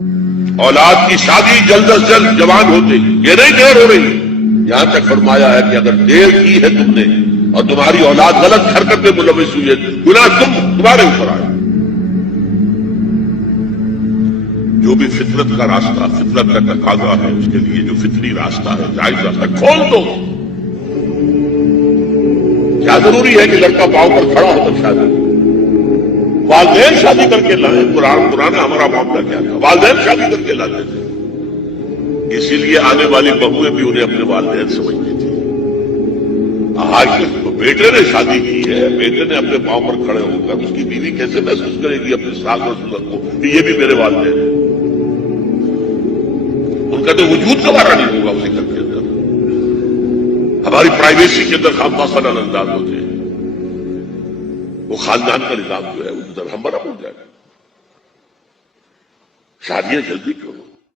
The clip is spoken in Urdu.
اولاد کی شادی جلد از جلد جوان ہوتے یہ نہیں دیر ہو رہی. یہاں تک فرمایا ہے کہ اگر دیر کی ہے تم نے اور تمہاری اولاد غلط حرکت میں ملوث ہوئی ہے گناہ تمہارے اوپر آئے. جو بھی فطرت کا راستہ فطرت کا تقاضا ہے اس کے لیے جو فطری راستہ ہے جائز راستہ کھول دو. کیا ضروری ہے کہ لڑکا پاؤں پر کھڑا ہو تب شادی؟ والدین شادی کر کے لائے. پرانا ہمارا معاملہ کیا تھا؟ والدین شادی کر کے لاتے تھے. اسی لیے آنے والی بہویں بھی انہیں اپنے والدین سمجھتی تھی. آج تو بیٹے نے شادی کی ہے, بیٹے نے اپنے پاؤں پر کھڑے ہو کر اس کی بیوی کیسے محسوس کرے گی اپنے ساس اور سسر کو کہ یہ بھی میرے والدین ہیں. ان کا تو وجود گوارا نہیں ہوگا اسی گھر کے اندر. ہماری پرائیویسی کے اندر خام خاص انداز ہوتے ہیں. وہ خاندان کا نظام جو ہے وہ ہم برابر ہو جائے گا. شادیاں جلدی کیوں؟